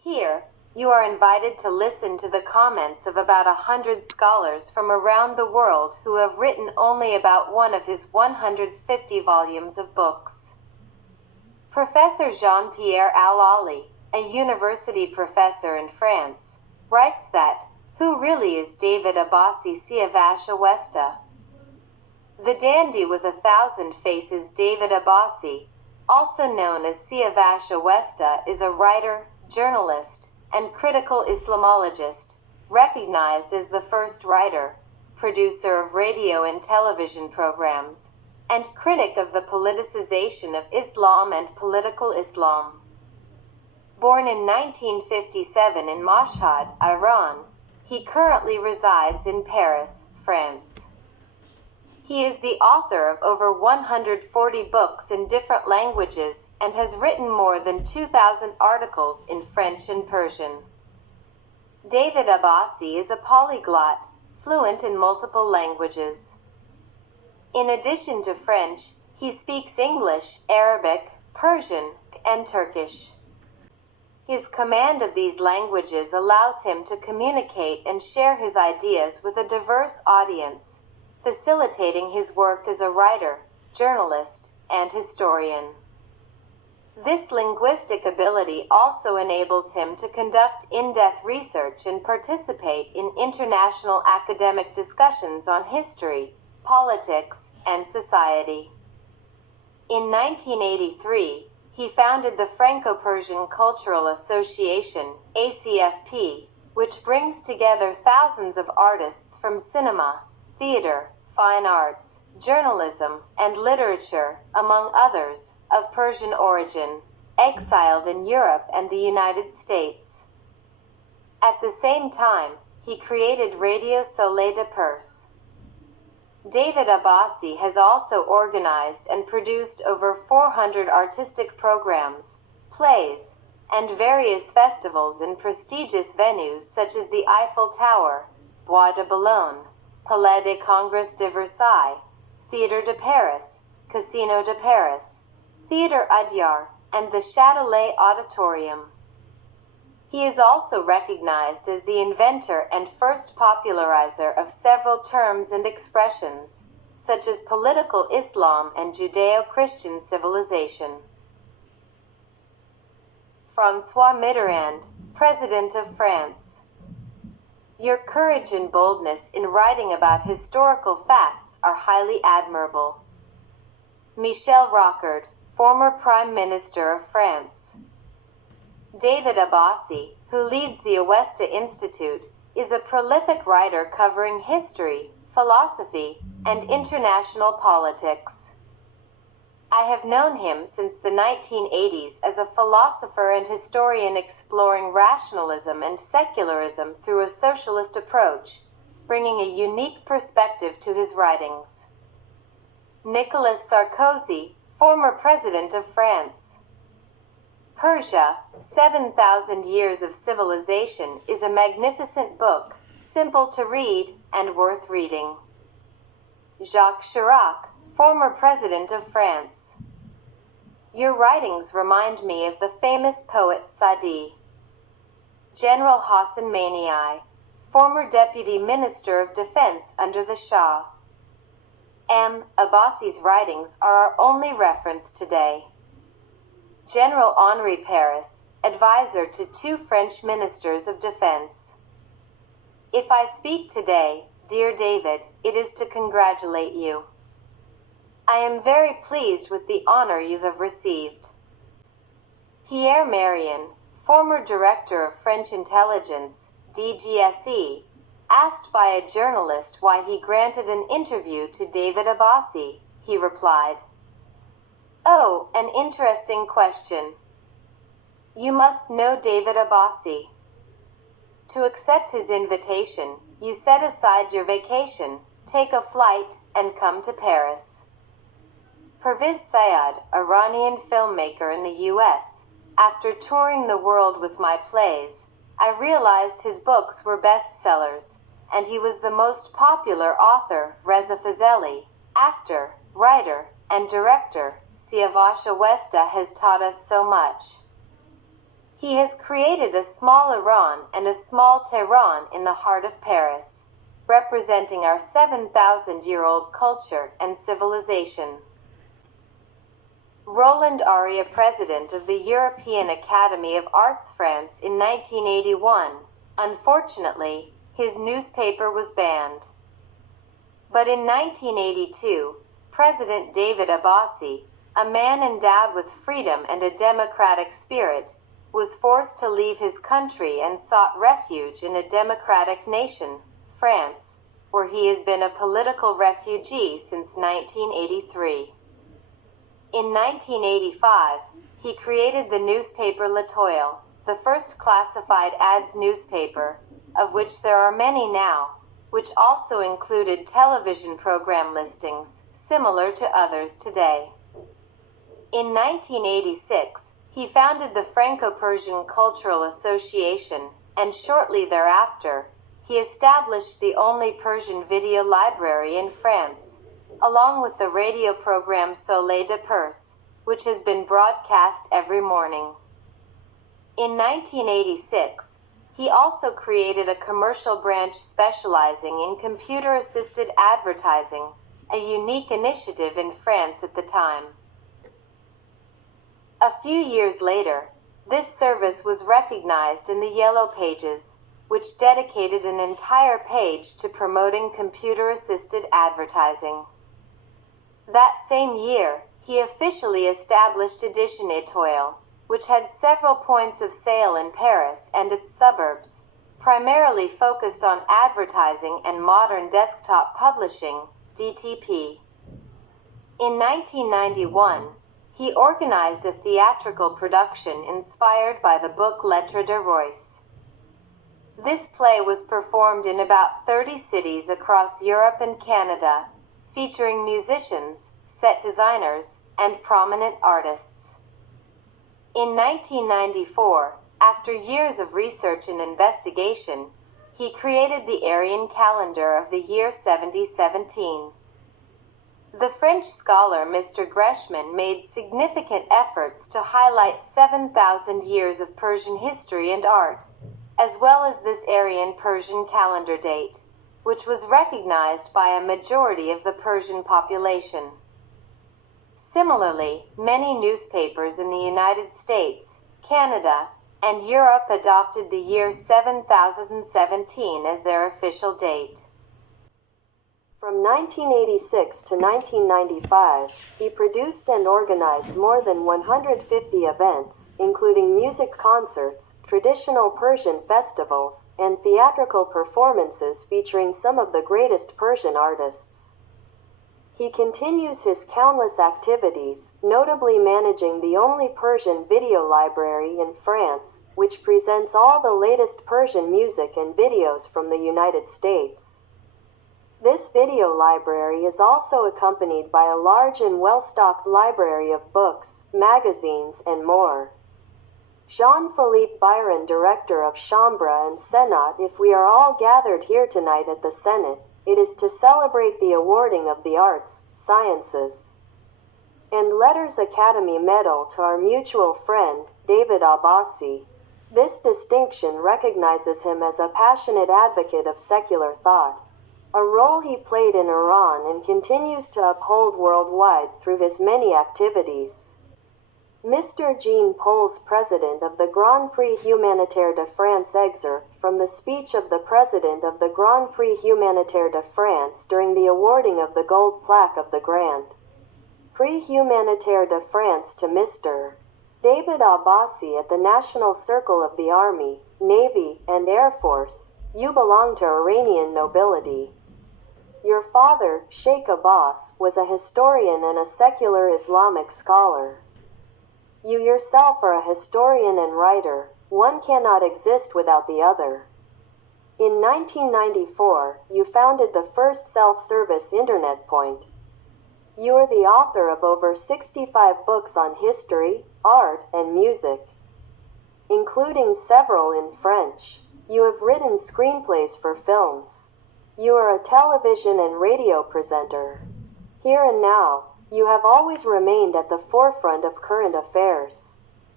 Here, you are invited to listen to the comments of about 100 scholars from around the world who have written only about one of his 150 volumes of books. Professor Jean-Pierre Al-Ali, a university professor in France, writes that, who really is David-Abbasi Siavash Awesta? The dandy with 1,000 faces David-Abbasi, also known as Siavash Awesta, is a writer, journalist, and critical Islamologist, recognized as the first writer, producer of radio and television programs, and critic of the politicization of Islam and political Islam. Born in 1957 in Mashhad, Iran, he currently resides in Paris, France. He is the author of over 140 books in different languages and has written more than 2,000 articles in French and Persian. David-Abbasi is a polyglot, fluent in multiple languages. In addition to French, he speaks English, Arabic, Persian, and Turkish. His command of these languages allows him to communicate and share his ideas with a diverse audience, facilitating his work as a writer, journalist, and historian. This linguistic ability also enables him to conduct in-depth research and participate in international academic discussions on history, politics, and society. In 1983, he founded the Franco-Persian Cultural Association, ACFP, which brings together thousands of artists from cinema, theater, fine arts, journalism, and literature, among others, of Persian origin, exiled in Europe and the United States. At the same time, he created Radio Soleil de Perse. David-Abbasi has also organized and produced over 400 artistic programs, plays, and various festivals in prestigious venues such as the Eiffel Tower, Bois de Boulogne, Palais des Congrès de Versailles, Théâtre de Paris, Casino de Paris, Theatre Adyar, and the Châtelet Auditorium. He is also recognized as the inventor and first popularizer of several terms and expressions, such as political Islam and Judeo-Christian civilization. François Mitterrand, President of France. Your courage and boldness in writing about historical facts are highly admirable. Michel Rocard, former Prime Minister of France. David-Abbasi, who leads the Awesta Institute, is a prolific writer covering history, philosophy, and international politics. I have known him since the 1980s as a philosopher and historian exploring rationalism and secularism through a socialist approach, bringing a unique perspective to his writings. Nicolas Sarkozy, former President of France. Persia, 7,000 Years of Civilization is a magnificent book, simple to read, and worth reading. Jacques Chirac, former President of France. Your writings remind me of the famous poet Sadi. General Hassan Maniai, former Deputy Minister of Defense under the Shah. M. Abbasi's writings are our only reference today. General Henri Paris, advisor to 2 French ministers of defense. If I speak today, dear David, it is to congratulate you. I am very pleased with the honor you have received. Pierre Marion, former director of French intelligence, DGSE, asked by a journalist why he granted an interview to David-Abbasi, he replied, "Oh, an interesting question. You must know David-Abbasi. To accept his invitation, you set aside your vacation, take a flight, and come to Paris." Pervez Sayed, Iranian filmmaker in the U.S., after touring the world with my plays, I realized his books were bestsellers, and he was the most popular author. Reza Fazeli, actor, writer, and director, Siavash Awesta has taught us so much. He has created a small Iran and a small Tehran in the heart of Paris, representing our 7,000-year-old culture and civilization. Roland Aria, president of the European Academy of Arts France in 1981. Unfortunately, his newspaper was banned. But in 1982, President David-Abbasi, a man endowed with freedom and a democratic spirit, was forced to leave his country and sought refuge in a democratic nation, France, where he has been a political refugee since 1983. In 1985, he created the newspaper L'Etoile, the first classified ads newspaper, of which there are many now, which also included television program listings, similar to others today. In 1986, he founded the Franco-Persian Cultural Association, and shortly thereafter, he established the only Persian video library in France, along with the radio program Soleil de Perse, which has been broadcast every morning. In 1986, he also created a commercial branch specializing in computer-assisted advertising, a unique initiative in France at the time. A few years later, this service was recognized in the Yellow Pages, which dedicated an entire page to promoting computer-assisted advertising. That same year, he officially established Edition Étoile, which had several points of sale in Paris and its suburbs, primarily focused on advertising and modern desktop publishing, DTP. In 1991, he organized a theatrical production inspired by the book Lettres de Royce. This play was performed in about 30 cities across Europe and Canada, featuring musicians, set designers, and prominent artists. In 1994, after years of research and investigation, he created the Aryan calendar of the year 7017. The French scholar Mr. Greshman made significant efforts to highlight 7,000 years of Persian history and art, as well as this Aryan Persian calendar date, which was recognized by a majority of the Persian population. Similarly, many newspapers in the United States, Canada, and Europe adopted the year 7017 as their official date. From 1986 to 1995, he produced and organized more than 150 events, including music concerts, traditional Persian festivals, and theatrical performances featuring some of the greatest Persian artists. He continues his countless activities, notably managing the only Persian video library in France, which presents all the latest Persian music and videos from the United States. This video library is also accompanied by a large and well-stocked library of books, magazines, and more. Jean-Philippe Byron, director of Chambre and Senat. If we are all gathered here tonight at the Senate, it is to celebrate the awarding of the Arts, Sciences, and Letters Academy Medal to our mutual friend, David-Abbasi. This distinction recognizes him as a passionate advocate of secular thought, a role he played in Iran and continues to uphold worldwide through his many activities. Mr. Jean-Paul's president of the Grand Prix Humanitaire de France. Excerpt from the speech of the president of the Grand Prix Humanitaire de France during the awarding of the gold plaque of the Grand Prix Humanitaire de France to Mr. David-Abbasi at the National Circle of the Army, Navy, and Air Force. You belong to Iranian nobility. Your father, Sheikh Abbas, was a historian and a secular Islamic scholar. You yourself are a historian and writer. One cannot exist without the other. In 1994, you founded the first self-service internet point. You are the author of over 65 books on history, art, and music, including several in French. You have written screenplays for films. You are a television and radio presenter. Here and now, you have always remained at the forefront of current affairs.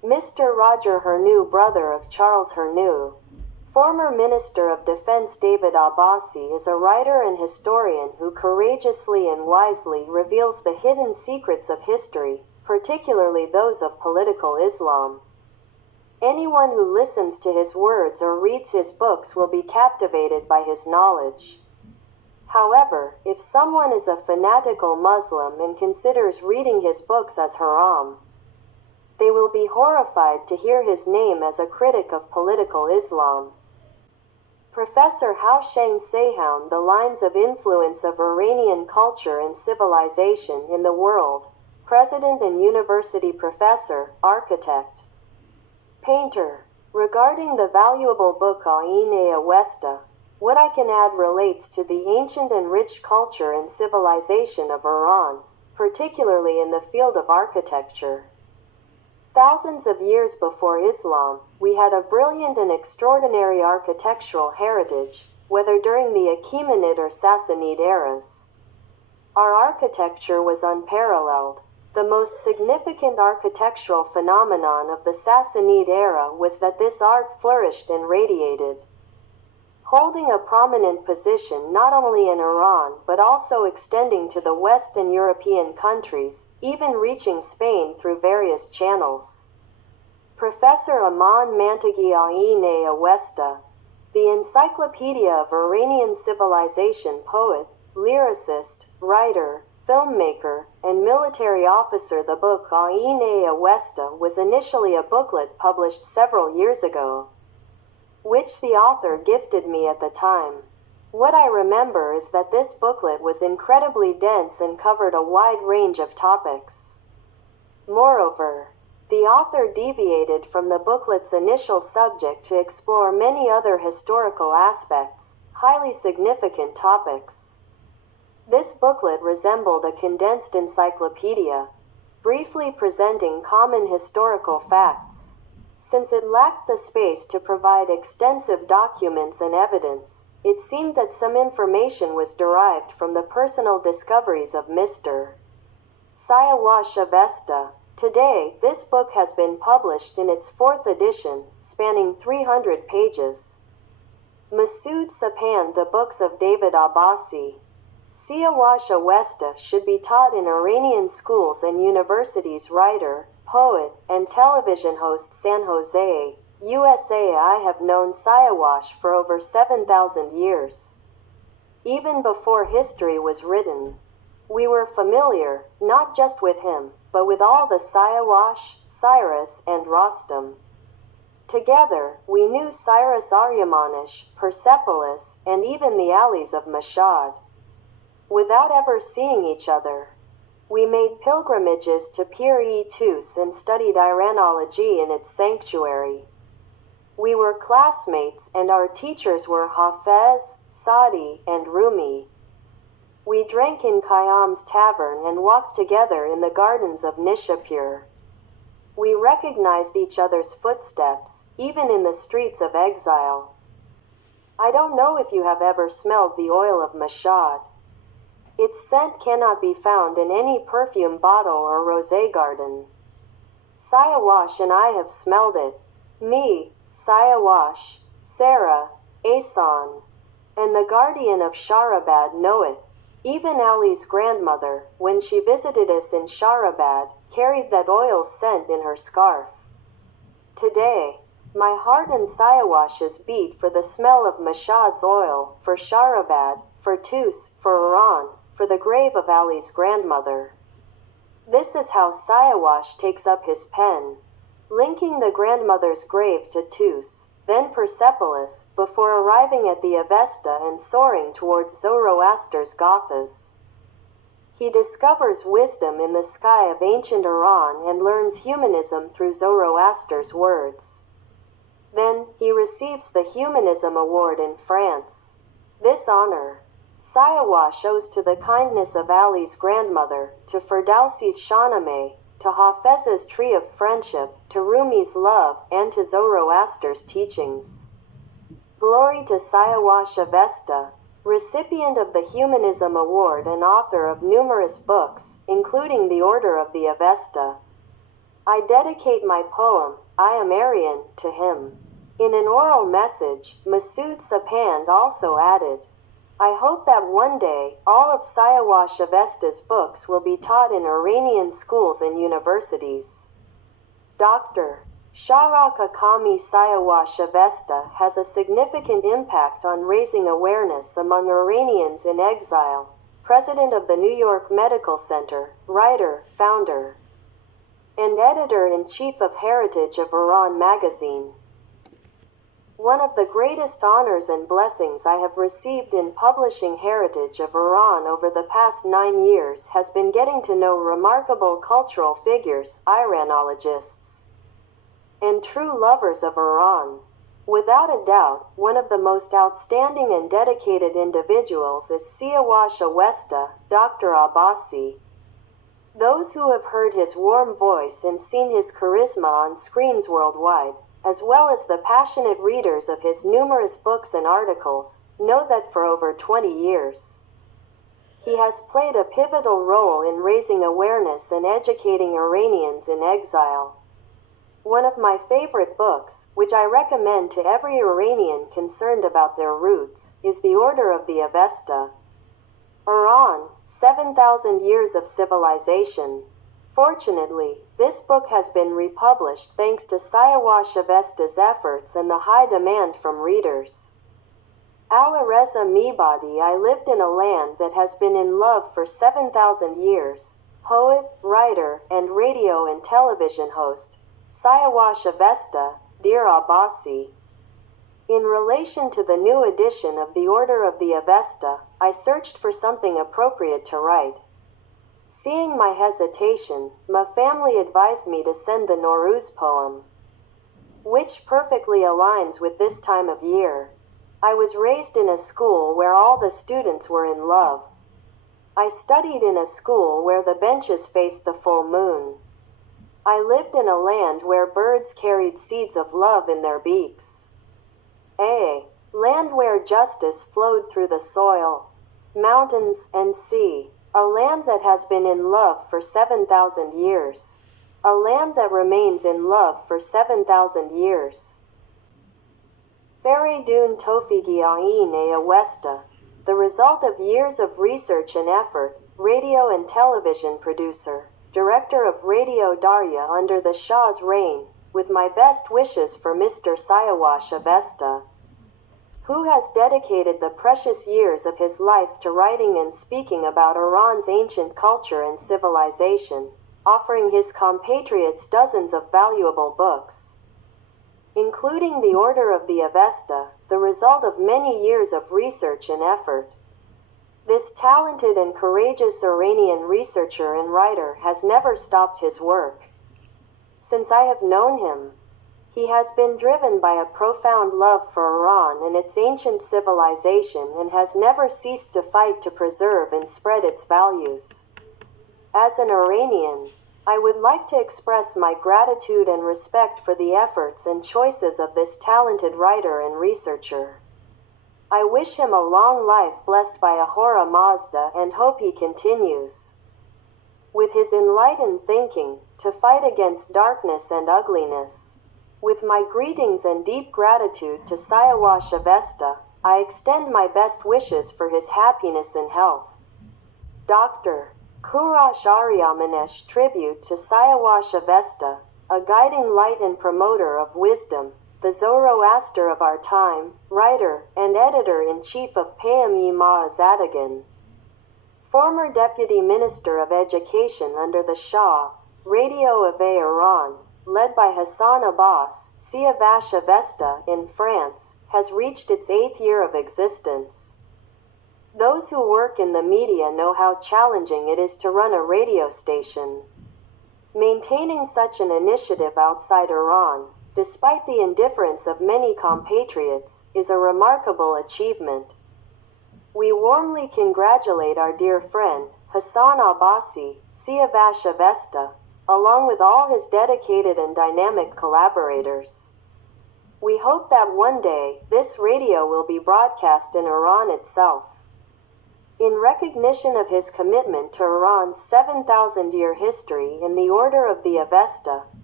Mr. Roger Herneau, brother of Charles Herneau. Former Minister of Defense David-Abbasi is a writer and historian who courageously and wisely reveals the hidden secrets of history, particularly those of political Islam. Anyone who listens to his words or reads his books will be captivated by his knowledge. However, if someone is a fanatical Muslim and considers reading his books as haram, they will be horrified to hear his name as a critic of political Islam. Professor Hao Sheng Seihoun, The Lines of Influence of Iranian Culture and Civilization in the World, President and University Professor, Architect, Painter. Regarding the valuable book Awesta, what I can add relates to the ancient and rich culture and civilization of Iran, particularly in the field of architecture. Thousands of years before Islam, we had a brilliant and extraordinary architectural heritage, whether during the Achaemenid or Sassanid eras. Our architecture was unparalleled. The most significant architectural phenomenon of the Sassanid era was that this art flourished and radiated, holding a prominent position not only in Iran but also extending to the Western European countries, even reaching Spain through various channels. Professor Aman Mantaghi Awesta, the Encyclopedia of Iranian Civilization poet, lyricist, writer, filmmaker, and military officer. The book Awesta was initially a booklet published several years ago, which the author gifted me at the time. What I remember is that this booklet was incredibly dense and covered a wide range of topics. Moreover, the author deviated from the booklet's initial subject to explore many other historical aspects, highly significant topics. This booklet resembled a condensed encyclopedia, briefly presenting common historical facts. Since it lacked the space to provide extensive documents and evidence, it seemed that some information was derived from the personal discoveries of Mr. Siavash Avesta. Today, this book has been published in its fourth edition, spanning 300 pages. Masood Sapan, The Books of David-Abbasi. Siavash Awesta should be taught in Iranian schools and universities. Writer, poet, and television host, San Jose, USA. I have known Siavash for over 7,000 years. Even before history was written, we were familiar, not just with him, but with all the Siavash, Cyrus, and Rostam. Together, we knew Cyrus Aryamanish, Persepolis, and even the alleys of Mashhad. Without ever seeing each other, we made pilgrimages to Pir-e-Tous and studied Iranology in its sanctuary. We were classmates, and our teachers were Hafez, Saadi, and Rumi. We drank in Khayyam's tavern and walked together in the gardens of Nishapur. We recognized each other's footsteps, even in the streets of exile. I don't know if you have ever smelled the oil of Mashhad. Its scent cannot be found in any perfume bottle or rosé garden. Siavash and I have smelled it. Me, Siavash, Sarah, Asan, and the guardian of Shahrabad know it. Even Ali's grandmother, when she visited us in Shahrabad, carried that oil scent in her scarf. Today, my heart and Siavash's beat for the smell of Mashhad's oil, for Shahrabad, for Tus, for Iran, for the grave of Ali's grandmother. This is how Siavash takes up his pen, linking the grandmother's grave to Tus, then Persepolis, before arriving at the Avesta and soaring towards Zoroaster's Gathas. He discovers wisdom in the sky of ancient Iran and learns humanism through Zoroaster's words. Then, he receives the Humanism Award in France. This honor, Siavash owes to the kindness of Ali's grandmother, to Ferdowsi's Shahnameh, to Hafez's Tree of Friendship, to Rumi's love, and to Zoroaster's teachings. Glory to Siavash Avesta, recipient of the Humanism Award and author of numerous books, including The Order of the Avesta. I dedicate my poem, I Am Aryan, to him. In an oral message, Masood Sapand also added, I hope that one day, all of Siavash Avesta's books will be taught in Iranian schools and universities. Dr. Shahrukh Akami Siavash Avesta has a significant impact on raising awareness among Iranians in exile, president of the New York Medical Center, writer, founder, and editor-in-chief of Heritage of Iran magazine. One of the greatest honors and blessings I have received in publishing Heritage of Iran over the past 9 years has been getting to know remarkable cultural figures, Iranologists, and true lovers of Iran. Without a doubt, one of the most outstanding and dedicated individuals is Siavash Awesta, David-Abbasi. Those who have heard his warm voice and seen his charisma on screens worldwide, as well as the passionate readers of his numerous books and articles, know that for over 20 years, he has played a pivotal role in raising awareness and educating Iranians in exile. One of my favorite books, which I recommend to every Iranian concerned about their roots, is The Order of the Avesta. Iran, 7,000 Years of Civilization. Fortunately, this book has been republished thanks to Siavash Avesta's efforts and the high demand from readers. Alireza Mibadi. I lived in a land that has been in love for 7,000 years. Poet, writer, and radio and television host, Siavash Avesta, David-Abbasi. In relation to the new edition of The Order of the Avesta, I searched for something appropriate to write. Seeing my hesitation, my family advised me to send the Nowruz poem, which perfectly aligns with this time of year. I was raised in a school where all the students were in love. I studied in a school where the benches faced the full moon. I lived in a land where birds carried seeds of love in their beaks. A land where justice flowed through the soil, mountains, and sea. A land that has been in love for 7,000 years. A land that remains in love for 7,000 years. Feridun Tofigi Ain Awesta, the result of years of research and effort, radio and television producer, director of Radio Darya under the Shah's reign, with my best wishes for Mr. Siavash Avesta, who has dedicated the precious years of his life to writing and speaking about Iran's ancient culture and civilization, offering his compatriots dozens of valuable books, including The Order of the Avesta, the result of many years of research and effort. This talented and courageous Iranian researcher and writer has never stopped his work. Since I have known him, he has been driven by a profound love for Iran and its ancient civilization and has never ceased to fight to preserve and spread its values. As an Iranian, I would like to express my gratitude and respect for the efforts and choices of this talented writer and researcher. I wish him a long life blessed by Ahura Mazda and hope he continues, with his enlightened thinking, to fight against darkness and ugliness. With my greetings and deep gratitude to Siavash Avesta, I extend my best wishes for his happiness and health. Dr. Kurash Aryamanesh. Tribute to Siavash Avesta, a guiding light and promoter of wisdom, the Zoroaster of our time, writer, and editor-in-chief of Payam-e Zadagan. Former Deputy Minister of Education under the Shah, Radio of Iran, led by Hassan Abbas, Siavash Avesta, in France, has reached its 8th year of existence. Those who work in the media know how challenging it is to run a radio station. Maintaining such an initiative outside Iran, despite the indifference of many compatriots, is a remarkable achievement. We warmly congratulate our dear friend, Hassan Abbasi, Siavash Avesta, along with all his dedicated and dynamic collaborators. We hope that one day, this radio will be broadcast in Iran itself. In recognition of his commitment to Iran's 7,000-year history in the Order of the Avesta,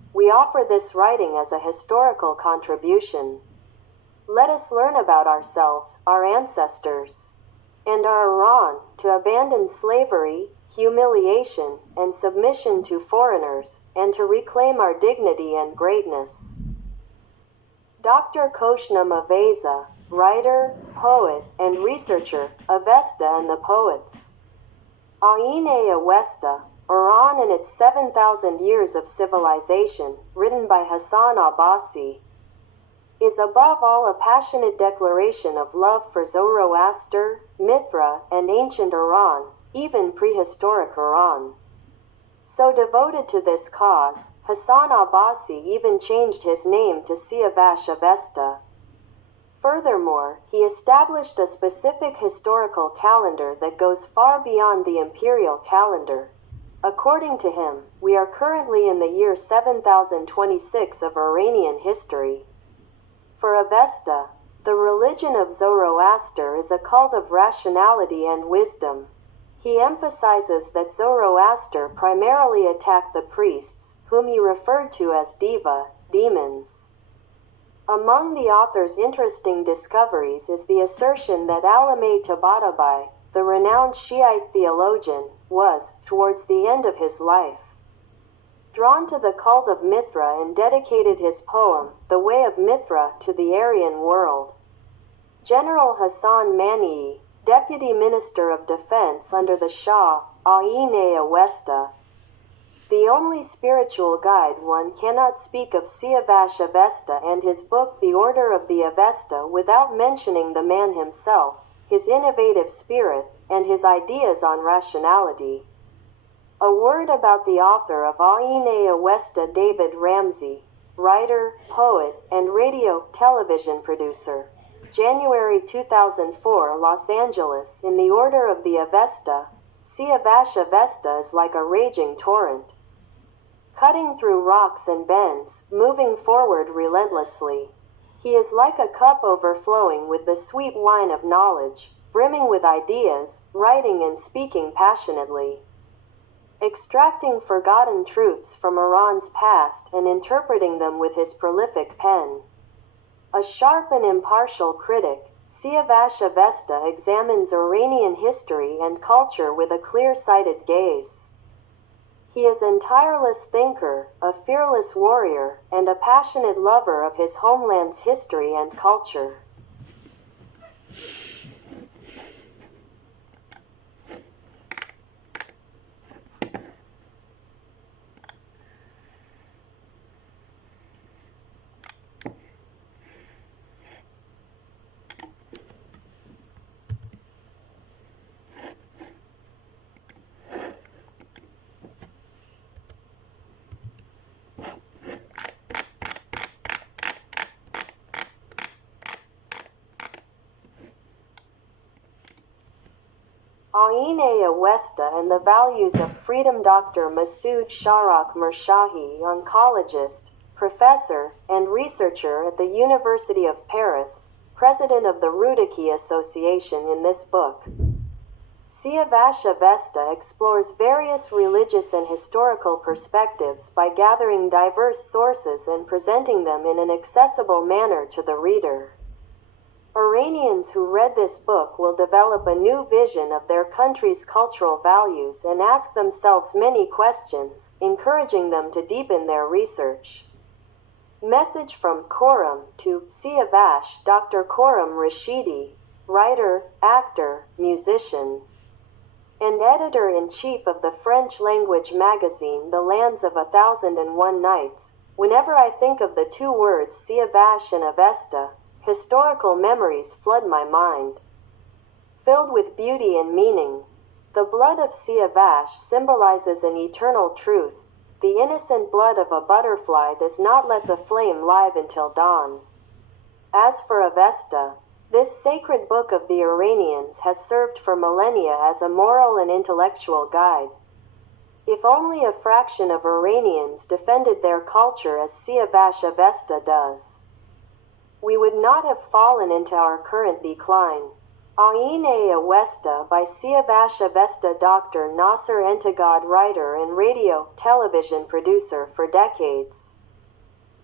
We offer this writing as a historical contribution. Let us learn about ourselves, our ancestors, and our Iran, to abandon slavery, humiliation, and submission to foreigners, and to reclaim our dignity and greatness. Dr. Khosrowshahi Avesta, writer, poet, and researcher, Avesta and the Poets. Ain Awesta, Iran and its 7,000 Years of Civilization, written by Hassan Abbasi, is above all a passionate declaration of love for Zoroaster, Mithra, and ancient Iran, even prehistoric Iran. So devoted to this cause, Hassan Abbasi even changed his name to Siavash Avesta. Furthermore, he established a specific historical calendar that goes far beyond the imperial calendar. According to him, we are currently in the year 7026 of Iranian history. For Avesta, the religion of Zoroaster is a cult of rationality and wisdom. He emphasizes that Zoroaster primarily attacked the priests, whom he referred to as demons. Among the author's interesting discoveries is the assertion that Alameh Tabatabai, the renowned Shiite theologian, was, towards the end of his life, drawn to the cult of Mithra and dedicated his poem, The Way of Mithra, to the Aryan world. General Hassan Mani, Deputy Minister of Defense under the Shah, Ain Awesta. The only spiritual guide. One cannot speak of Siavash Avesta and his book The Order of the Avesta without mentioning the man himself, his innovative spirit, and his ideas on rationality. A word about the author of Ain Awesta. David Ramsey, writer, poet, and radio/television producer. January 2004, Los Angeles. In the Order of the Avesta, Siavash Avesta is like a raging torrent, cutting through rocks and bends, moving forward relentlessly. He is like a cup overflowing with the sweet wine of knowledge, brimming with ideas, writing and speaking passionately, extracting forgotten truths from Iran's past and interpreting them with his prolific pen. A sharp and impartial critic, Siavash Avesta examines Iranian history and culture with a clear-sighted gaze. He is an tireless thinker, a fearless warrior, and a passionate lover of his homeland's history and culture. Ain Awesta and the Values of Freedom. Dr. Masoud Shahrokh Mirshahi, oncologist, professor, and researcher at the University of Paris, president of the Rudaki Association. In this book, Siavash Avesta explores various religious and historical perspectives by gathering diverse sources and presenting them in an accessible manner to the reader. Iranians who read this book will develop a new vision of their country's cultural values and ask themselves many questions, encouraging them to deepen their research. Message from Khorram to Siavash. Dr. Khorram Rashidi, writer, actor, musician, and editor-in-chief of the French-language magazine The Lands of 1001 Nights. Whenever I think of the two words Siavash and Avesta, historical memories flood my mind, filled with beauty and meaning. The blood of Siavash symbolizes an eternal truth. The innocent blood of a butterfly does not let the flame live until dawn. As for Avesta, this sacred book of the Iranians has served for millennia as a moral and intellectual guide. If only a fraction of Iranians defended their culture as Siavash Avesta does, we would not have fallen into our current decline. Ain Awesta by Siavash Avesta. Dr. Nasser Entagad, writer and radio, television producer for decades.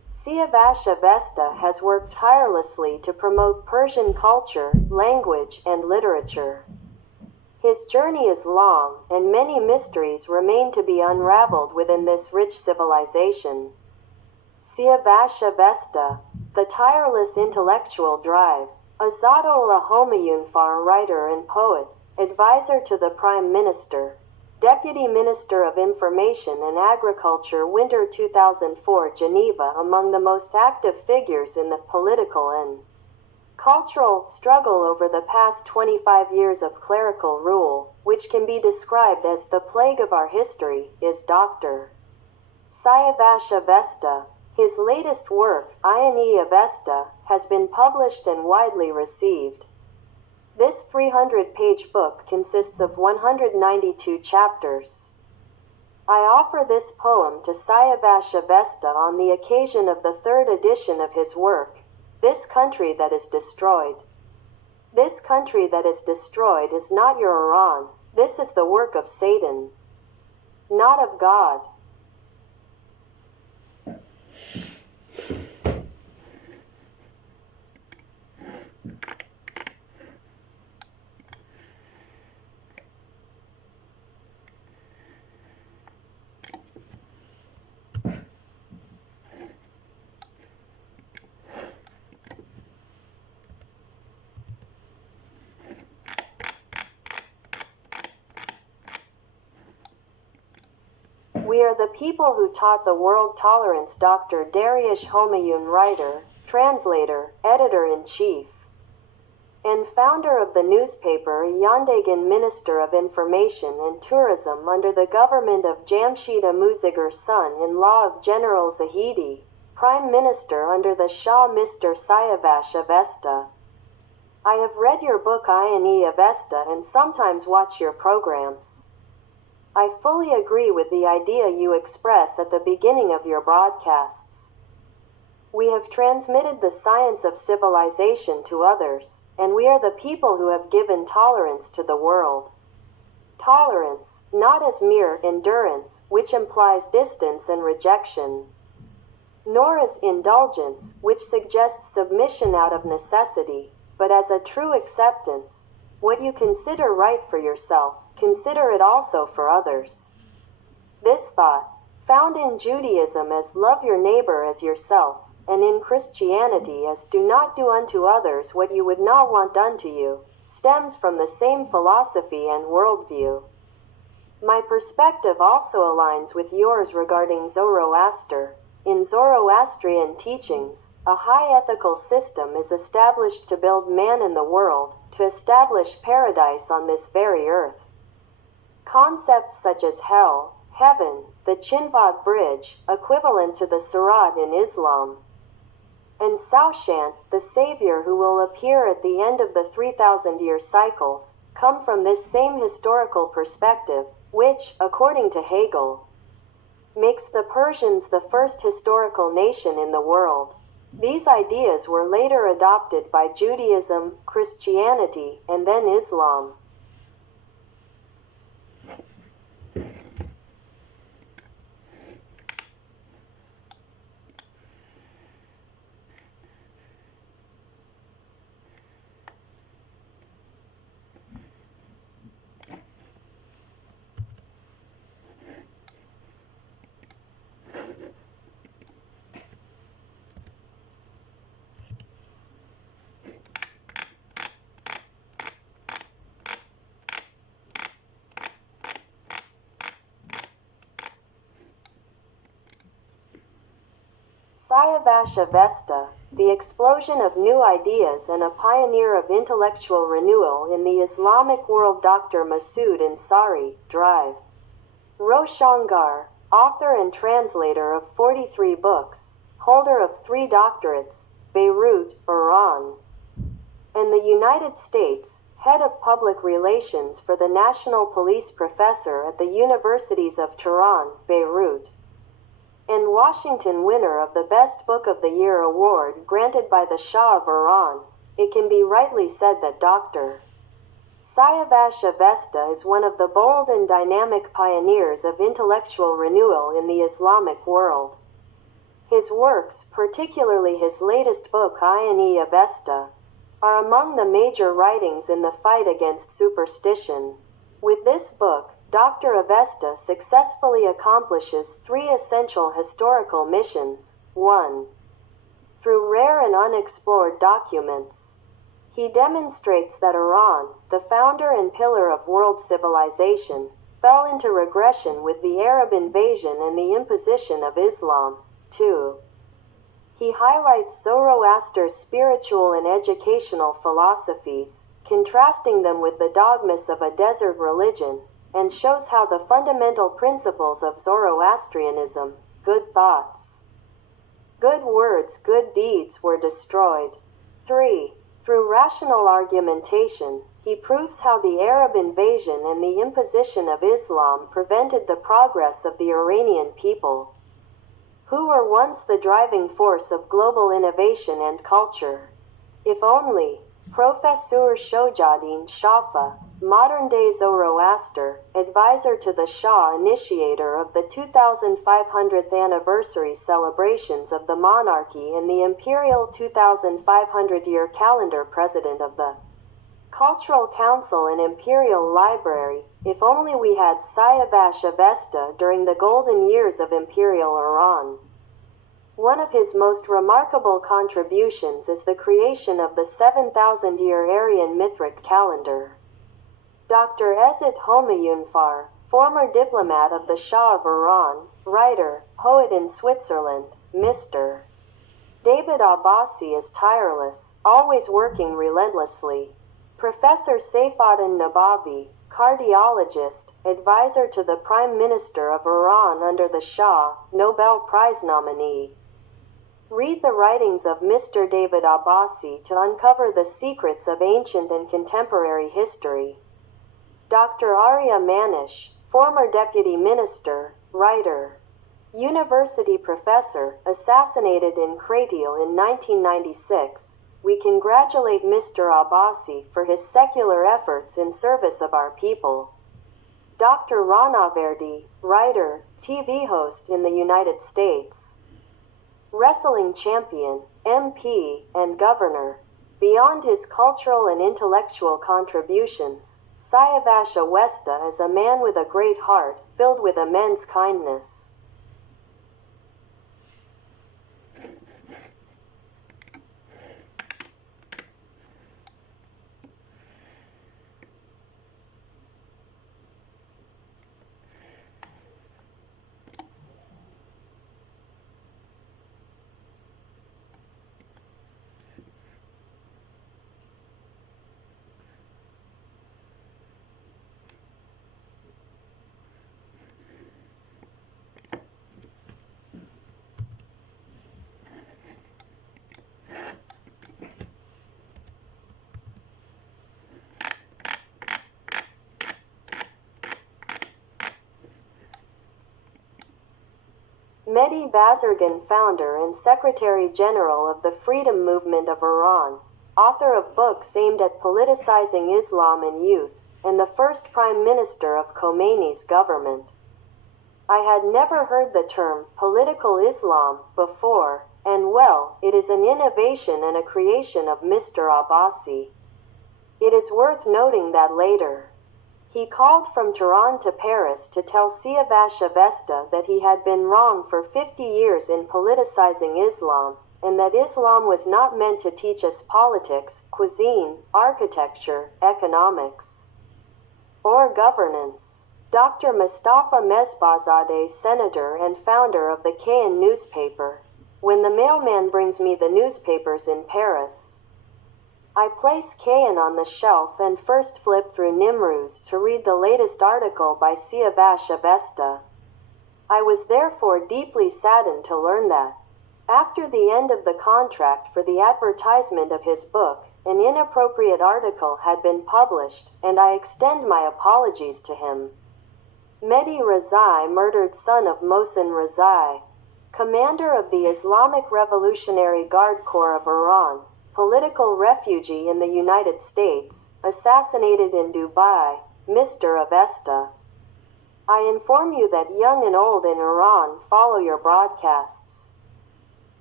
Siavash Avesta has worked tirelessly to promote Persian culture, language, and literature. His journey is long, and many mysteries remain to be unraveled within this rich civilization. Siavash Avesta, the tireless intellectual drive, Azadullah Homayunfar, writer and poet, advisor to the Prime Minister, Deputy Minister of Information and Agriculture, Winter 2004, Geneva, among the most active figures in the political and cultural struggle over the past 25 years of clerical rule, which can be described as the plague of our history, is Dr. Siavash Avesta. His latest work, Iranian Mahestan, has been published and widely received. This 300-page book consists of 192 chapters. I offer this poem to Siavash Avesta on the occasion of the third edition of his work, This Country That Is Destroyed. This country that is destroyed is not your Iran, this is the work of Satan, not of God. We are the people who taught the world tolerance. Dr. Dariush Homayun, writer, translator, editor-in-chief, and founder of the newspaper Yandagan, Minister of Information and Tourism under the government of Jamshid Amuzigar, son-in-law of General Zahidi, Prime Minister under the Shah, Mr. Siavash Avesta. I have read your book Iranian Mahestan and sometimes watch your programs. I fully agree with the idea you express at the beginning of your broadcasts. We have transmitted the science of civilization to others, and we are the people who have given tolerance to the world. Tolerance, not as mere endurance, which implies distance and rejection, nor as indulgence, which suggests submission out of necessity, but as a true acceptance. What you consider right for yourself, consider it also for others. This thought, found in Judaism as love your neighbor as yourself, and in Christianity as do not do unto others what you would not want done to you, stems from the same philosophy and worldview. My perspective also aligns with yours regarding Zoroaster. In Zoroastrian teachings, a high ethical system is established to build man in the world, to establish paradise on this very earth. Concepts such as hell, heaven, the Chinvad Bridge, equivalent to the Sirat in Islam, and Saushant, the Savior who will appear at the end of the 3,000-year cycles, come from this same historical perspective, which, according to Hegel, makes the Persians the first historical nation in the world. These ideas were later adopted by Judaism, Christianity, and then Islam. Siavash Avesta, the explosion of new ideas and a pioneer of intellectual renewal in the Islamic world. Dr. Masoud Ansari, Drive. Roshangar, author and translator of 43 books, holder of 3 doctorates, Beirut, Iran, and the United States, head of public relations for the National Police, professor at the Universities of Tehran, Beirut, and Washington, winner of the Best Book of the Year award granted by the Shah of Iran. It can be rightly said that Dr. Siavash Avesta is one of the bold and dynamic pioneers of intellectual renewal in the Islamic world. His works, particularly his latest book Iranian Avesta, are among the major writings in the fight against superstition. With this book, Dr. Avesta successfully accomplishes three essential historical missions. 1. Through rare and unexplored documents, he demonstrates that Iran, the founder and pillar of world civilization, fell into regression with the Arab invasion and the imposition of Islam. 2. He highlights Zoroaster's spiritual and educational philosophies, contrasting them with the dogmas of a desert religion, and shows how the fundamental principles of Zoroastrianism, good thoughts, good words, good deeds, were destroyed. 3. Through rational argumentation, he proves how the Arab invasion and the imposition of Islam prevented the progress of the Iranian people, who were once the driving force of global innovation and culture. If only. Professor Shojaddin Shafa, modern-day Zoroaster, advisor to the Shah, initiator of the 2500th anniversary celebrations of the monarchy and the imperial 2500-year calendar, president of the Cultural Council and Imperial Library. If only we had Siavash Avesta during the golden years of Imperial Iran. One of his most remarkable contributions is the creation of the 7,000-year Aryan Mithric calendar. Dr. Ezet Homayunfar, former diplomat of the Shah of Iran, writer, poet in Switzerland, Mr. David-Abbasi is tireless, always working relentlessly. Professor Saifuddin Nabavi, cardiologist, advisor to the Prime Minister of Iran under the Shah, Nobel Prize nominee. Read the writings of Mr. David-Abbasi to uncover the secrets of ancient and contemporary history. Dr. Arya Manish, former deputy minister, writer, university professor, assassinated in Kratil in 1996. We congratulate Mr. Abbasi for his secular efforts in service of our people. Dr. Rana Verdi, writer, TV host in the United States, wrestling champion, MP, and governor. Beyond his cultural and intellectual contributions, Siavash Awesta is a man with a great heart, filled with immense kindness. Mehdi Bazargan, founder and Secretary-General of the Freedom Movement of Iran, author of books aimed at politicizing Islam and youth, and the first Prime Minister of Khomeini's government. I had never heard the term political Islam before, and well, it is an innovation and a creation of Mr. Abbasi. It is worth noting that later, he called from Tehran to Paris to tell Siavash Avesta that he had been wrong for 50 years in politicizing Islam, and that Islam was not meant to teach us politics, cuisine, architecture, economics, or governance. Dr. Mustafa Mesbahzadeh, senator and founder of the Kayan newspaper. When the mailman brings me the newspapers in Paris, I place Kayan on the shelf and first flip through Nimruz to read the latest article by Siavash Avesta. I was therefore deeply saddened to learn that, after the end of the contract for the advertisement of his book, an inappropriate article had been published, and I extend my apologies to him. Mehdi Rezai, murdered son of Mohsen Rezai, commander of the Islamic Revolutionary Guard Corps of Iran, political refugee in the United States, assassinated in Dubai, Mr. Avesta. I inform you that young and old in Iran follow your broadcasts.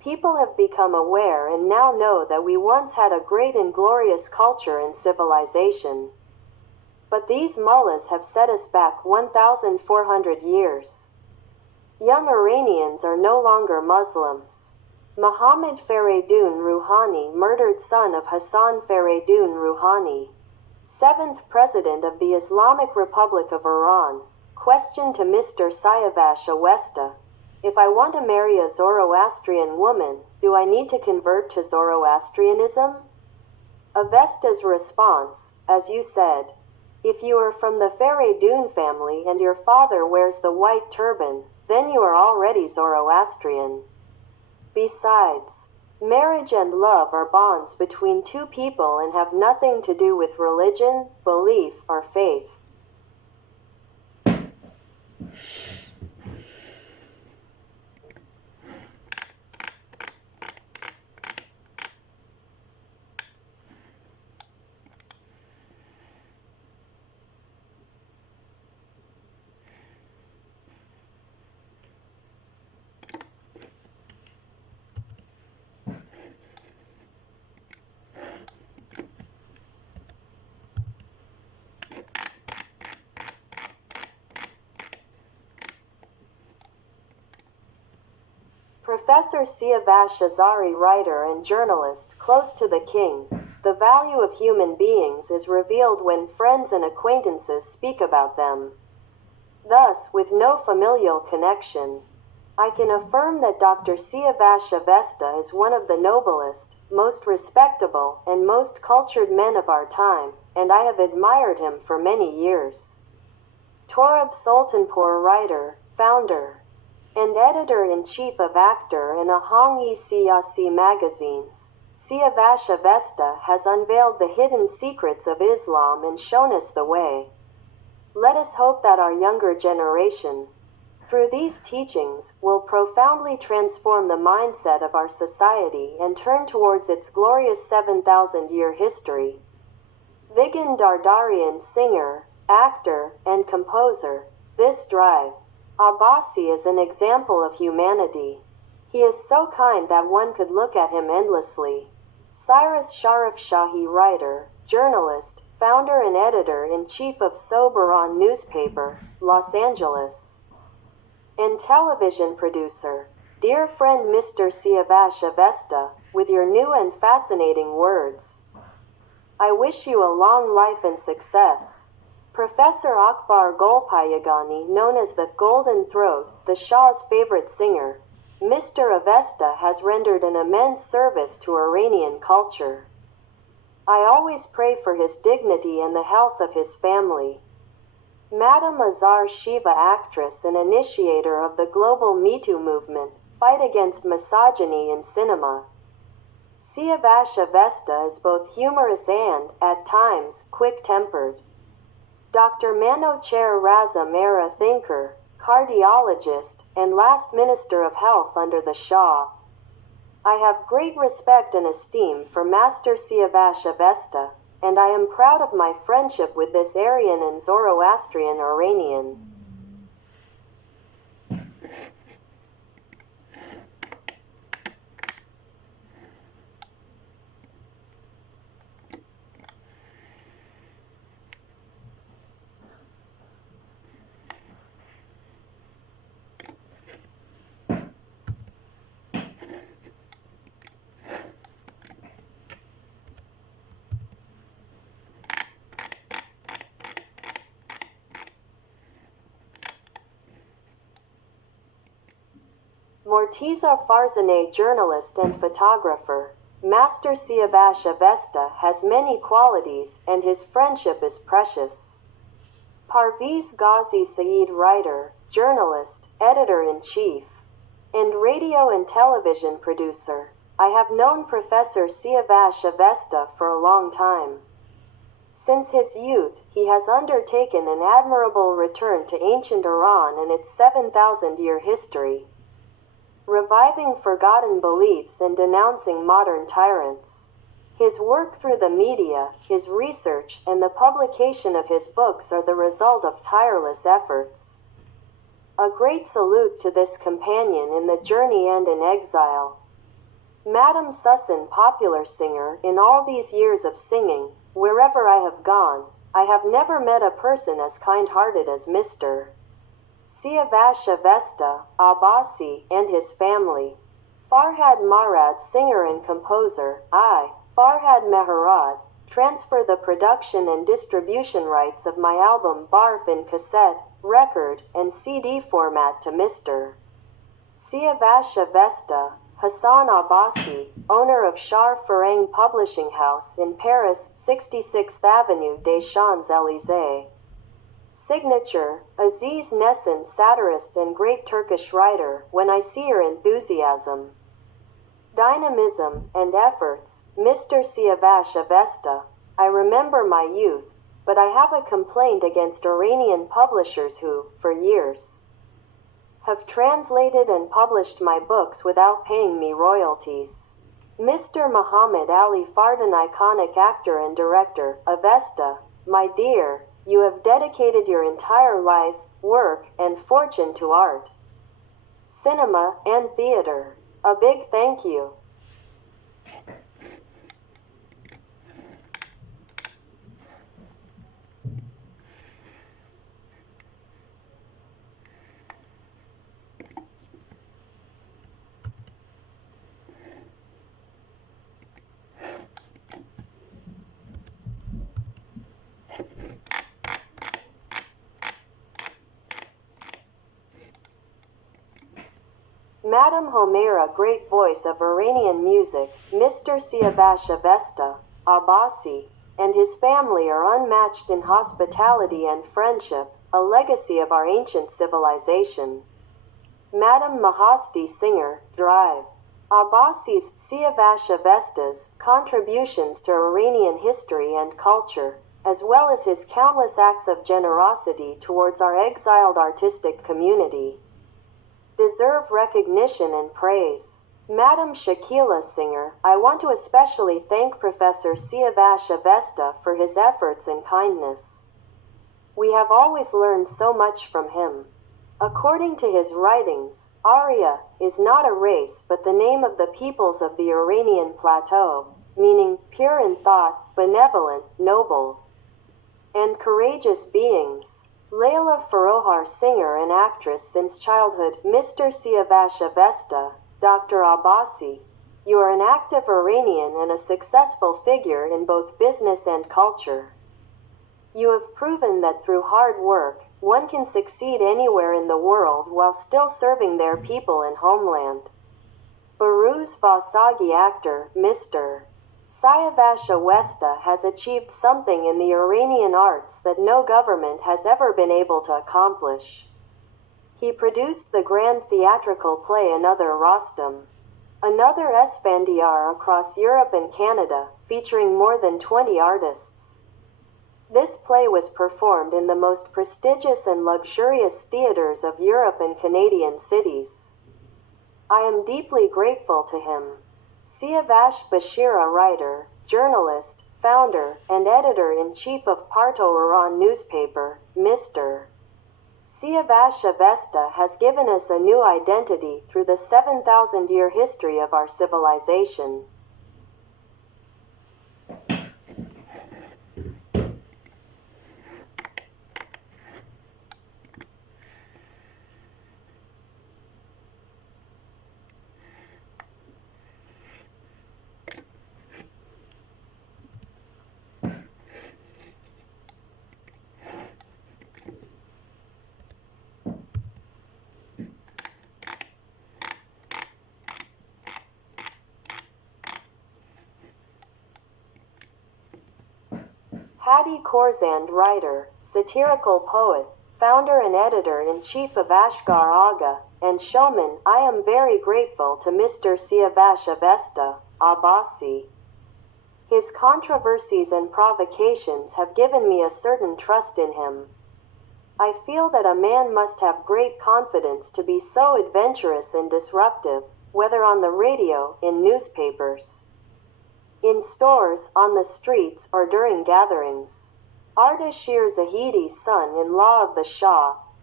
People have become aware and now know that we once had a great and glorious culture and civilization. But these mullahs have set us back 1,400 years. Young Iranians are no longer Muslims. Mohammad Faridun Rouhani, murdered son of Hassan Faridun Rouhani, 7th President of the Islamic Republic of Iran, questioned to Mr. Siavash Awesta, "If I want to marry a Zoroastrian woman, do I need to convert to Zoroastrianism?" Avesta's response, "As you said, if you are from the Faridun family and your father wears the white turban, then you are already Zoroastrian. Besides, marriage and love are bonds between two people and have nothing to do with religion, belief, or faith." Professor Siavash Azari, writer and journalist close to the king, the value of human beings is revealed when friends and acquaintances speak about them. Thus, with no familial connection, I can affirm that Dr. Siavash Avesta is one of the noblest, most respectable, and most cultured men of our time, and I have admired him for many years. Torab Sultanpour, writer, founder, and editor-in-chief of Actor and Ahangi Siyasi magazines, Siavash Avesta has unveiled the hidden secrets of Islam and shown us the way. Let us hope that our younger generation, through these teachings, will profoundly transform the mindset of our society and turn towards its glorious 7,000-year history. Vigan Dardarian, singer, actor, and composer, this drive, Abbasi is an example of humanity. He is so kind that one could look at him endlessly. Cyrus Covenant, writer, journalist, founder and editor-in-chief of Soberon newspaper, Los Angeles, and television producer. Dear friend Mr. Siavash Avesta, with your new and fascinating words, I wish you a long life and success. Professor Akbar Golpayagani, known as the Golden Throat, the Shah's favorite singer, Mr. Avesta has rendered an immense service to Iranian culture. I always pray for his dignity and the health of his family. Madam Azar Shiva, actress and initiator of the global Me Too movement, fight against misogyny in cinema. Siavash Avesta is both humorous and, at times, quick-tempered. Dr. Manocher Raza Mehra, thinker, cardiologist, and last Minister of Health under the Shah. I have great respect and esteem for Master Siavash Avesta, and I am proud of my friendship with this Aryan and Zoroastrian Iranian. Morteza Farzaneh, journalist and photographer. Master Siavash Avesta has many qualities, and his friendship is precious. Parviz Ghazi Saeed, writer, journalist, editor-in-chief, and radio and television producer. I have known Professor Siavash Avesta for a long time. Since his youth, he has undertaken an admirable return to ancient Iran and its 7,000-year history, reviving forgotten beliefs and denouncing modern tyrants. His work through the media, his research, and the publication of his books are the result of tireless efforts. A great salute to this companion in the journey and in exile. Madame Sussan, popular singer. In all these years of singing, wherever I have gone, I have never met a person as kind-hearted as Mr. Siavash Avesta, Abbasi, and his family. Farhad Marad, singer and composer. I, Farhad Mehrad, transfer the production and distribution rights of my album Barf in cassette, record, and CD format to Mr. Siavash Avesta, Hassan Abbasi, owner of Shar Farang Publishing House in Paris, 66th Avenue des Champs-Élysées. Signature, Aziz Nesin, satirist and great Turkish writer. When I see your enthusiasm, dynamism, and efforts, Mr. Siavash Avesta, I remember my youth, but I have a complaint against Iranian publishers who, for years, have translated and published my books without paying me royalties. Mr. Muhammad Ali Fardan, iconic actor and director. Avesta, my dear, you have dedicated your entire life, work, and fortune to art, cinema, and theater. A big thank you. Madame Homaira, great voice of Iranian music. Mr. Siavash Avesta, Abbasi, and his family are unmatched in hospitality and friendship, a legacy of our ancient civilization. Madame Mahestan, singer, drive. Abbasi's, Siavash Avesta's, contributions to Iranian history and culture, as well as his countless acts of generosity towards our exiled artistic community, deserve recognition and praise. Madame Shakila, singer, I want to especially thank Professor Siavash Avesta for his efforts and kindness. We have always learned so much from him. According to his writings, Arya is not a race but the name of the peoples of the Iranian plateau, meaning pure in thought, benevolent, noble, and courageous beings. Layla Farohar, singer and actress since childhood. Mr. Siavash Avesta, Dr. Abbasi, you are an active Iranian and a successful figure in both business and culture. You have proven that through hard work, one can succeed anywhere in the world while still serving their people and homeland. Baruz Vasagi, actor. Mr. Siavash Awesta has achieved something in the Iranian arts that no government has ever been able to accomplish. He produced the grand theatrical play Another Rostam, Another Esfandiar across Europe and Canada, featuring more than 20 artists. This play was performed in the most prestigious and luxurious theaters of Europe and Canadian cities. I am deeply grateful to him. Siavash Bashira, writer, journalist, founder, and editor-in-chief of Parto Iran newspaper. Mr. Siavash Avesta has given us a new identity through the 7,000-year history of our civilization. Hadi Khorzand, writer, satirical poet, founder and editor-in-chief of Ashgar Aga, and showman. I am very grateful to Mr. Siavash Avesta, Abbasi. His controversies and provocations have given me a certain trust in him. I feel that a man must have great confidence to be so adventurous and disruptive, whether on the radio, in newspapers, in stores, on the streets, or during gatherings. Ardashir Zahidi, son-in-law of the Shah,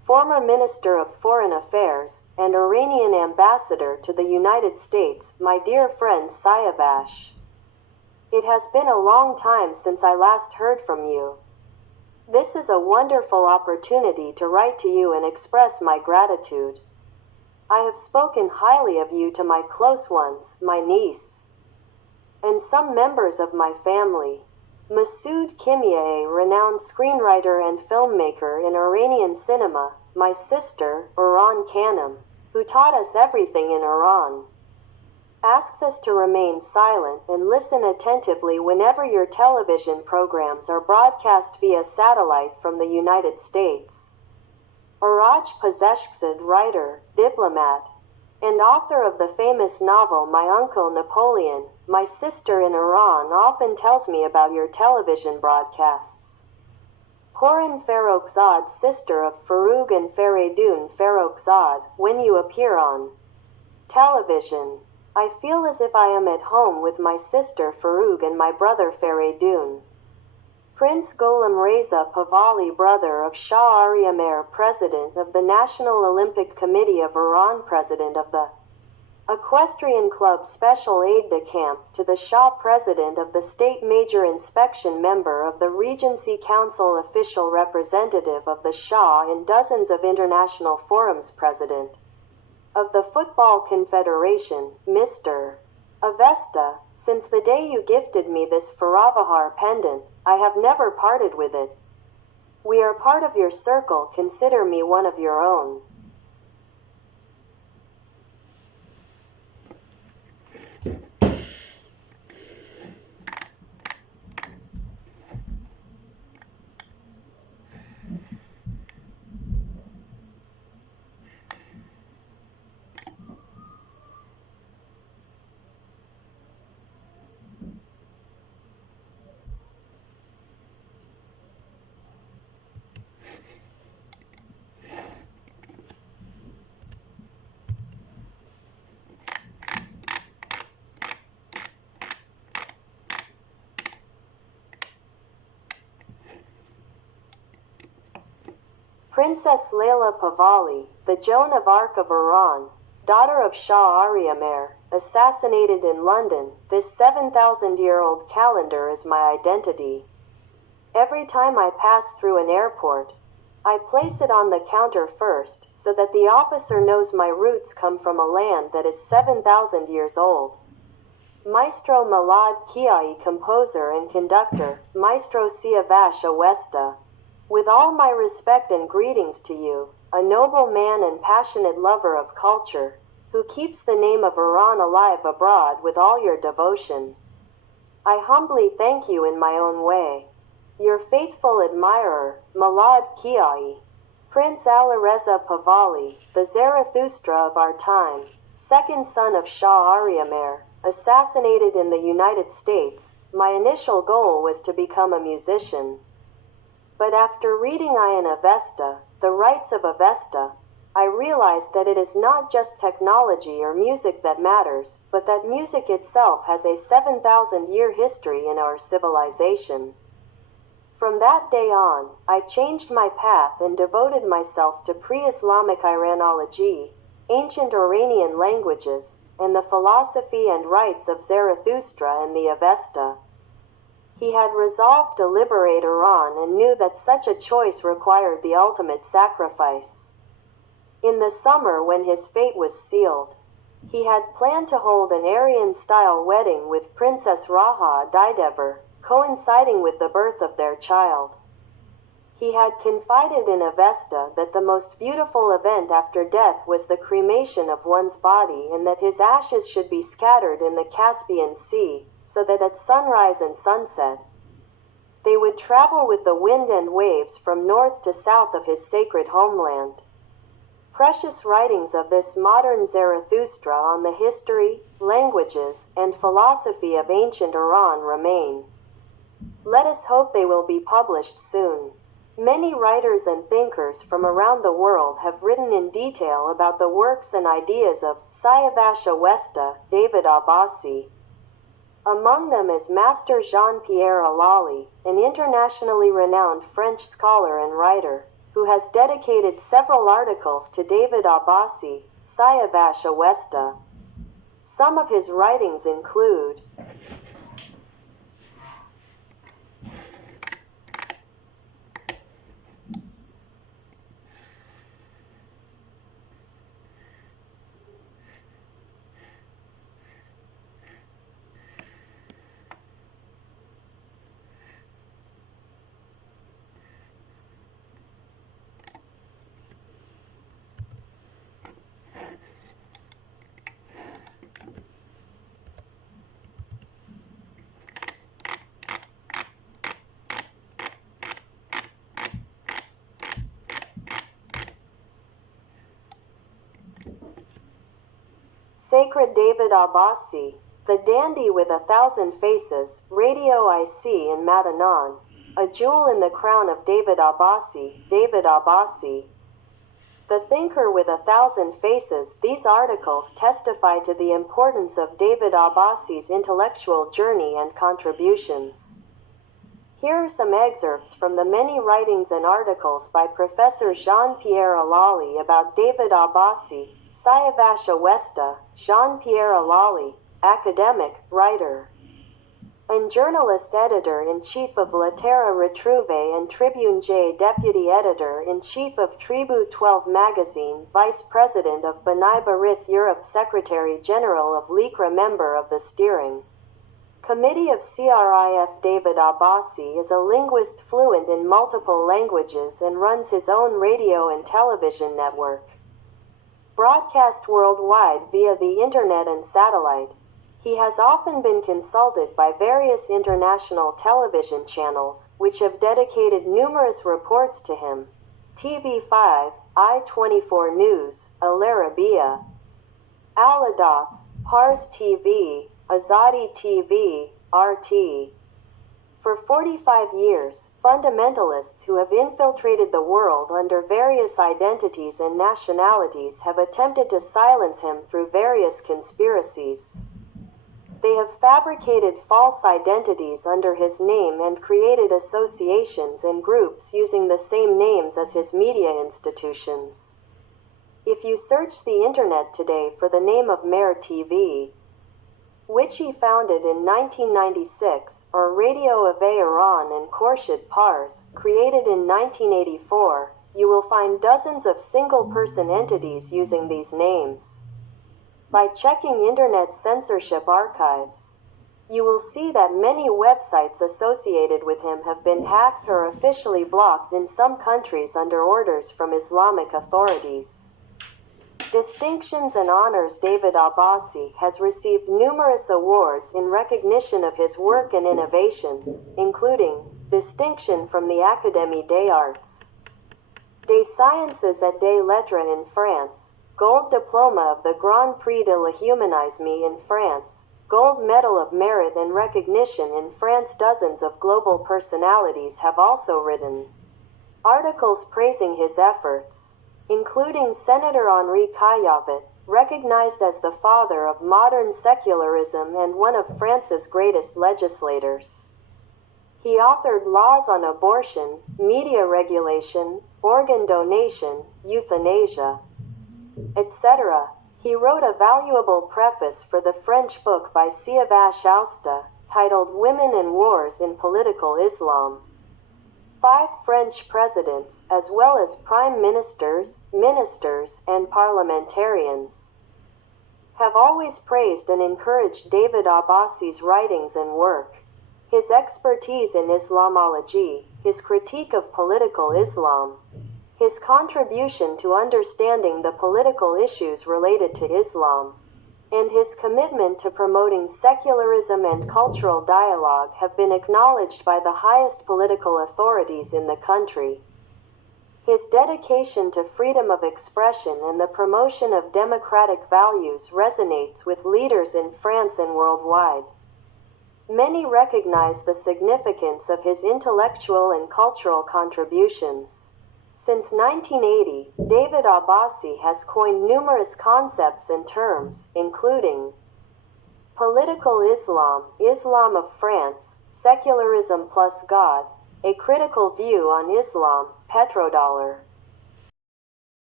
former Minister of Foreign Affairs, and Iranian Ambassador to the United States, my dear friend Siavash. It has been a long time since I last heard from you. This is a wonderful opportunity to write to you and express my gratitude. I have spoken highly of you to my close ones, my niece, and some members of my family. Masoud Kimieh, renowned screenwriter and filmmaker in Iranian cinema, my sister, Iran Khanum, who taught us everything in Iran, asks us to remain silent and listen attentively whenever your television programs are broadcast via satellite from the United States. Iraj Pazeshkzad, writer, diplomat, and author of the famous novel My Uncle Napoleon, my sister in Iran often tells me about your television broadcasts. Porin Farrokhzad, sister of Farouk and Faridun Farrokhzad, when you appear on television, I feel as if I am at home with my sister Farouk and my brother Faridun. Prince Gholam Reza Pahlavi, brother of Shah Ariamer, President of the National Olympic Committee of Iran, President of the Equestrian Club, Special Aide-de-Camp to the Shah, President of the State Major Inspection, member of the Regency Council, official representative of the Shah in dozens of international forums, President of the Football Confederation, Mr. Avesta. Since the day you gifted me this Faravahar pendant, I have never parted with it. We are part of your circle, consider me one of your own. Princess Layla Pahlavi, the Joan of Arc of Iran, daughter of Shah Ariamer, assassinated in London. This 7,000-year-old calendar is my identity. Every time I pass through an airport, I place it on the counter first, so that the officer knows my roots come from a land that is 7,000 years old. Maestro Malad Kiai, composer and conductor, Maestro Siavash Awesta. With all my respect and greetings to you, a noble man and passionate lover of culture, who keeps the name of Iran alive abroad with all your devotion. I humbly thank you in my own way. Your faithful admirer, Malad Kiai. Prince Alireza Pahlavi, the Zarathustra of our time, second son of Shah Ariamer, assassinated in the United States. My initial goal was to become a musician. But after reading Ian Avesta, The Rights of Avesta, I realized that it is not just technology or music that matters, but that music itself has a 7,000-year history in our civilization. From that day on, I changed my path and devoted myself to pre-Islamic Iranology, ancient Iranian languages, and the philosophy and rights of Zarathustra and the Avesta. He had resolved to liberate Iran and knew that such a choice required the ultimate sacrifice. In the summer, when his fate was sealed, he had planned to hold an Aryan-style wedding with Princess Raha Didever, coinciding with the birth of their child. He had confided in Avesta that the most beautiful event after death was the cremation of one's body, and that his ashes should be scattered in the Caspian Sea, so that at sunrise and sunset, they would travel with the wind and waves from north to south of his sacred homeland. Precious writings of this modern Zarathustra on the history, languages, and philosophy of ancient Iran remain. Let us hope they will be published soon. Many writers and thinkers from around the world have written in detail about the works and ideas of Siavash Awesta, David-Abbasi. Among them is Master Jean-Pierre Alali, an internationally renowned French scholar and writer, who has dedicated several articles to David-Abbasi, Siavash Awesta. Some of his writings include Sacred David-Abbasi, The Dandy with 1,000 Faces, Radio IC in Madanan, A Jewel in the Crown of David-Abbasi, David-Abbasi. The Thinker with 1,000 Faces. These articles testify to the importance of David-Abbasi's intellectual journey and contributions. Here are some excerpts from the many writings and articles by Professor Jean-Pierre Alali about David-Abbasi, Siavash Awesta, Jean-Pierre Alali, academic, writer, and journalist editor-in-chief of La Terra Retrouvé and Tribune J, deputy editor-in-chief of Tribu 12 magazine, vice president of B'nai B'rith Europe, secretary-general of licra, member of the steering committee of CRIF. David-Abbasi is a linguist fluent in multiple languages and runs his own radio and television network. Broadcast worldwide via the internet and satellite, he has often been consulted by various international television channels, which have dedicated numerous reports to him. TV5, I-24 News, Al Arabiya, Al Adath, Pars TV, Azadi TV, RT. For 45 years, fundamentalists who have infiltrated the world under various identities and nationalities have attempted to silence him through various conspiracies. They have fabricated false identities under his name and created associations and groups using the same names as his media institutions. If you search the internet today for the name of Mer TV, which he founded in 1996, or Radio of Iran and Khorshid Pars, created in 1984, you will find dozens of single-person entities using these names. By checking Internet censorship archives, you will see that many websites associated with him have been hacked or officially blocked in some countries under orders from Islamic authorities. Distinctions and honors. David-Abbasi has received numerous awards in recognition of his work and innovations, including distinction from the Académie des Arts, des Sciences et des Lettres in France, Gold Diploma of the Grand Prix de l'Humanisme in France, Gold Medal of Merit and Recognition in France. Dozens of global personalities have also written articles praising his efforts, including Senator Henri Caillavit, recognized as the father of modern secularism and one of France's greatest legislators. He authored laws on abortion, media regulation, organ donation, euthanasia, etc. He wrote a valuable preface for the French book by Siavash Awesta, titled Women and Wars in Political Islam. 5 French presidents, as well as prime ministers, ministers, and parliamentarians, have always praised and encouraged David-Abbasi's writings and work. His expertise in Islamology, his critique of political Islam, his contribution to understanding the political issues related to Islam, and his commitment to promoting secularism and cultural dialogue have been acknowledged by the highest political authorities in the country. His dedication to freedom of expression and the promotion of democratic values resonates with leaders in France and worldwide. Many recognize the significance of his intellectual and cultural contributions. Since 1980, David-Abbasi has coined numerous concepts and terms, including political Islam, Islam of France, secularism plus God, A Critical View on Islam, Petrodollar.